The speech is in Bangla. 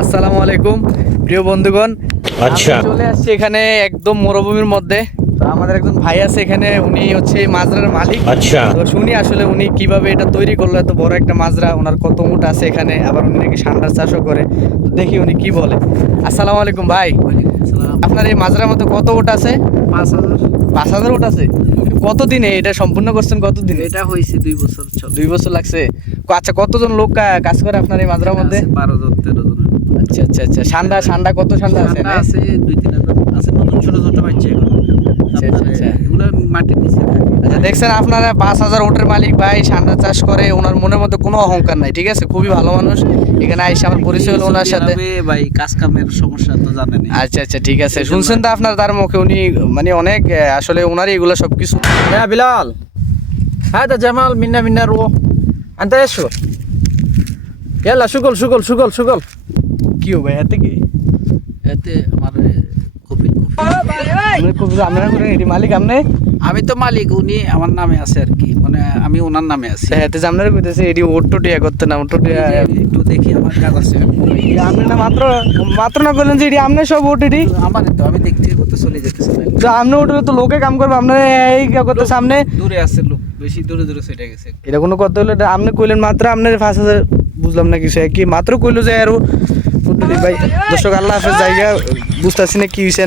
আসসালামু আলাইকুম প্রিয় বন্ধুগণ। আচ্ছা। আমি চলে আসছি এখানে একদম মরুভূমির মধ্যে। তো আমাদের একজন ভাই আছে এখানে, উনি হচ্ছে এই মাজরার মালিক। আচ্ছা। তো শুনি আসলে উনি কিভাবে এটা তৈরি করলো, এত বড় একটা মাজরা, ওনার কত উট আছে এখানে, আবার উনি নাকি সান্ডার চাষও করে। তো দেখি উনি কি বলে। আসসালামু আলাইকুম ভাই। আপনার এই মাজরার মধ্যে কত উট আছে? 5,000। 5,000 উট আছে। কতদিনে এটা সম্পূর্ণ করছেন? কতদিনে? এটা হয়েছে 2 বছর চলে। 2 বছর লাগছে। আচ্ছা, কতজন লোক কাজ করে আপনার এই মাজরার মধ্যে? 12-13 জন। আচ্ছা আচ্ছা আচ্ছা। সান্ডা সান্ডা কত সান্ডা আছে? ঠান্ডা আছে 2-3 হাজার আছে, নতুন ছোট ছোট বাচ্চা এখন। আচ্ছা, আপনার আচ্ছা। এগুলো মাটির নিচে থাকে। আচ্ছা, দেখছেন আপনারা 5,000 উটের মালিক ভাই, সান্ডা চাষ করে। ওনার মনের মধ্যে কোনো অহংকার নাই, ঠিক আছে? খুবই ভালো মানুষ। এখানে আইসা আমার পরিচয় হলো ওনার সাথে। সৌদি আরবে ভাই কাজ কামের সমস্যা তো জানেনই। আচ্ছা আচ্ছা, ঠিক আছে। শুনছেন তো আপনার তার মুখে, উনি মানে অনেক আসলে ওনারই এগুলো সবকিছু। يا بلال هذا جمال منا روح انت ايش شغل يلا شغل شغل شغل شغل কি হবে এতে কি? এতে আমার কপিল আমরা করেন এটি মালিক আপনি? আমি তো মালিক, উনি আমার নামে আছে আর কি, মানে আমি ওনার নামে আছি। এতে যে আপনারা কইতেছে এটি ওটো টিয়া করতে না, ওটো টিয়া। আমি একটু দেখি, আমার কাজ আছে। আপনি না মাত্র মাত্র না বললেন যে এটি আপনি সব ওট এটি? আমার তো আমি দেখতে করতে চলে যেতেছি। তো আপনি ওটো তো লোকে কাম করবে, আপনার এই করতে সামনে দূরে আছে লোক, বেশি দূরে দূরে সেটা গেছে। এটা কোনো কথা হলো? এটা আপনি কইলেন মাত্র আপনার 5,000, বুঝলাম না কিছু। কি মাত্র কইলো যে আরো ভাই। দর্শক আল্লাহ হাফেজ, জায়গা বুঝতেছি না কি হয়েছে।